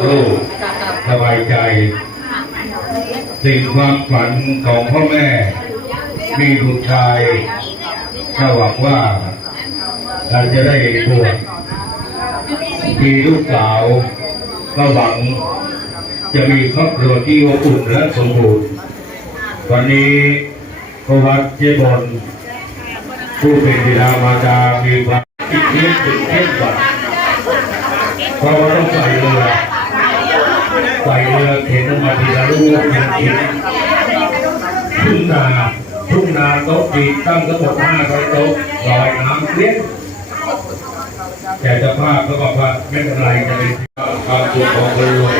ลูกสบายใจ สิ่งความฝันของพ่อแม่ มีลูกชายถ้าหวังว่าเราจะได้บวชมีลูกสาวก็หวังจะมีครอบครัวที่อบอุ่นและสมบูรณ์ วันนี้พระวัดเจบนผู้เป็นบิดามารดามีความคิดนี้ถึงเทศวัดเพราะว่าต้องใส่เรือ อกมาทีละลูกทีละชิ้นทุ่งนาทุ่งนาโต๊ะจีนตั้งทั้งหมดห้าร้อยโต๊ะลอยน้ำเลี้ยงแต่จ้าภาพก็บอกว่าไม่เป็นไรจะเป็นความสุขของคนรวย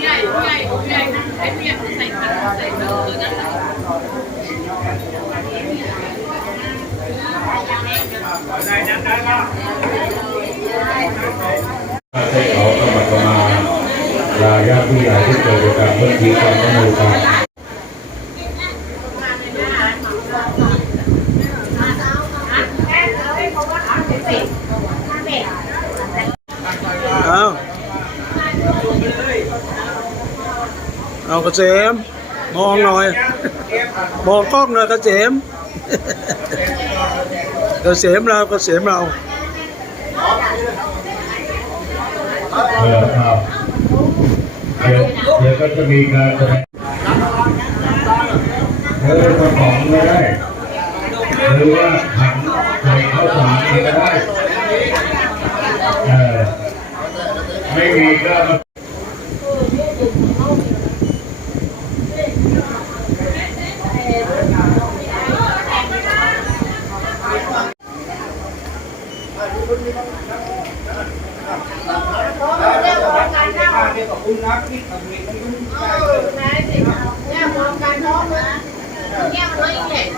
ใหญ่ใหญ่ใหญ่ให้เปลี่ยกใส่ขันใส่เนื้อนะคะ ให้เขาสมัครมาลาญาติผู้ใหญ่ที่เกิดจากการเมื่อกี้ความต้องการเอาเอากระเจม มองหน่อย มองกล้องหน่อยกระเจมกระเสมเรากระเสมเราเออครับเดี๋ยวเดี๋ยวก็จะมีการแสดงเออกระป๋องก็ได้หรือว่าถังใส่ข้าวสารก็ได้เออไม่มีก็มา เนี่ยมองกันน้องนะเนี่ยมันไม่เห็น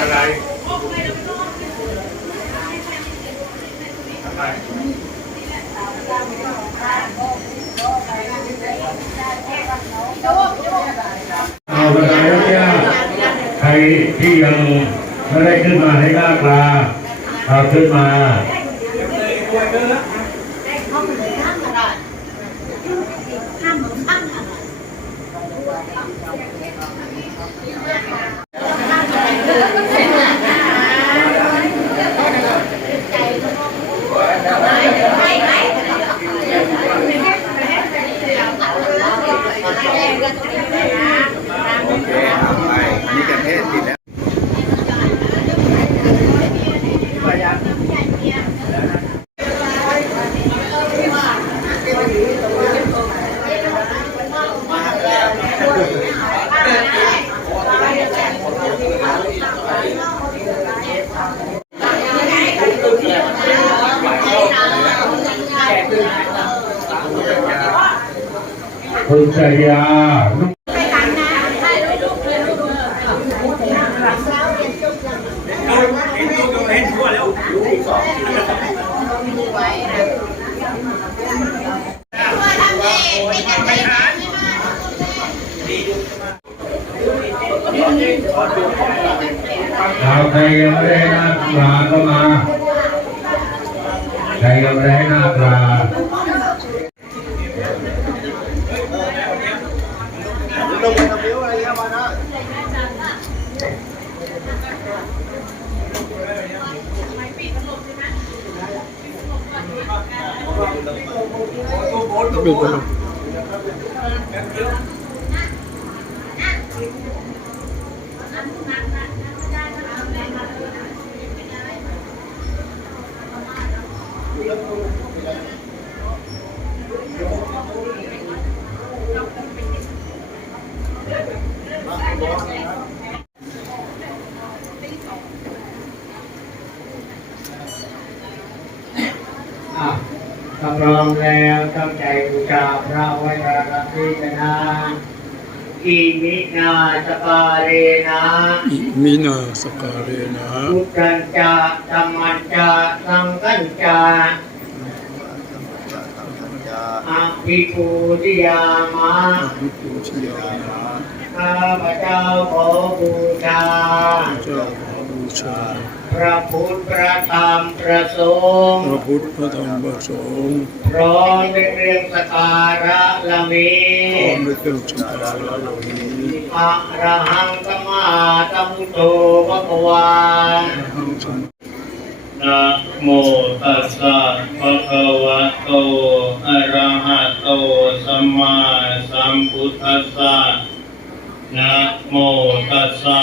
อะไร เอาไปแล้วเนี่ยใครที่ยังไม่ได้ขึ้นมาให้ลากลาเอาขึ้นมา คุณชายาลูกเอาใครยังไม่ได้หน้าปลาก็มา ใครยังไม่ได้หน้าปลา ปิดไทำรองแล้วตั้งใจบูชาพระไว้ระดับที่นนาอิมินาสกาเรนะอิมินาสกาเรนะพุทธัญจะธรรมัญจะสังฆัญจะอะภิปูติยามะอาภิปูชยานะข้าพเจ้าขอบูชา ชา พระพุทธพระธรรมพระสงฆ์พระพุทธพระธรรมพระสงฆ์พร้อมด้วยเครื่องสกการะละเมพร้อมด้วยเครื่องสักการะเหล่านี้อะระหังสัมมาสัมพุทโธภะคะวาทั้งสัมนะโมตัสสะภะคะวะโตอะระหะโตสัมมาสัมพุทธัสสะนะโมตัสสะ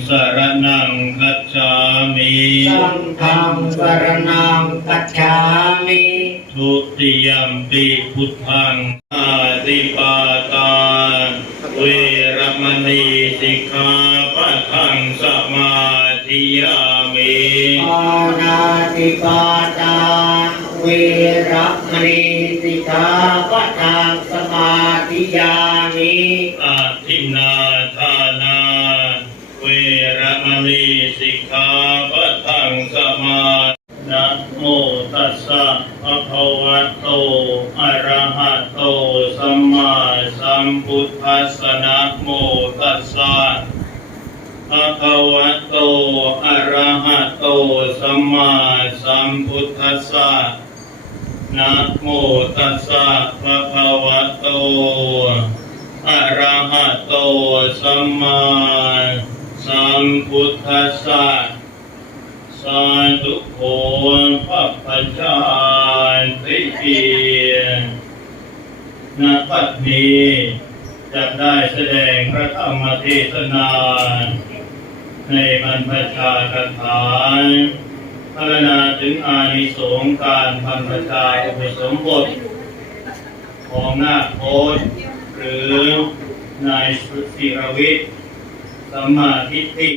ฉา มิสังฆังสรณังกัจฉามิทุติยมปิพุทธังอาติปาตาเวรมณีสิกขาปะทังสมาธิยามิปานาติปาตาเวระมณีสิกขาปะทังสมาธิยามิ อาทินนาทานา เวรมณี สิกขาปะทังสมานะโมตัสสะภะคะวะโตอะระหะโตสัมมาสัมพุทธัสสะนะโมตัสสะภะคะวะโตอะระหะโตสัมมาสัมพุทธัสสะนะโมตัสสะภะคะวะโตอะระหะโตสัมมา สัมพุทธัสสะสาธุโขภัพพชานติเกียนณปัจนี้จะได้แสดงพระธรรมเทศนา ในบรรพชาคถาพรรณนาถึงอานิสงส์การบรรพชาอุปสมบท ของนาคโพหรือนายสุศิรวิทย์ สัมมาทิฏฐิ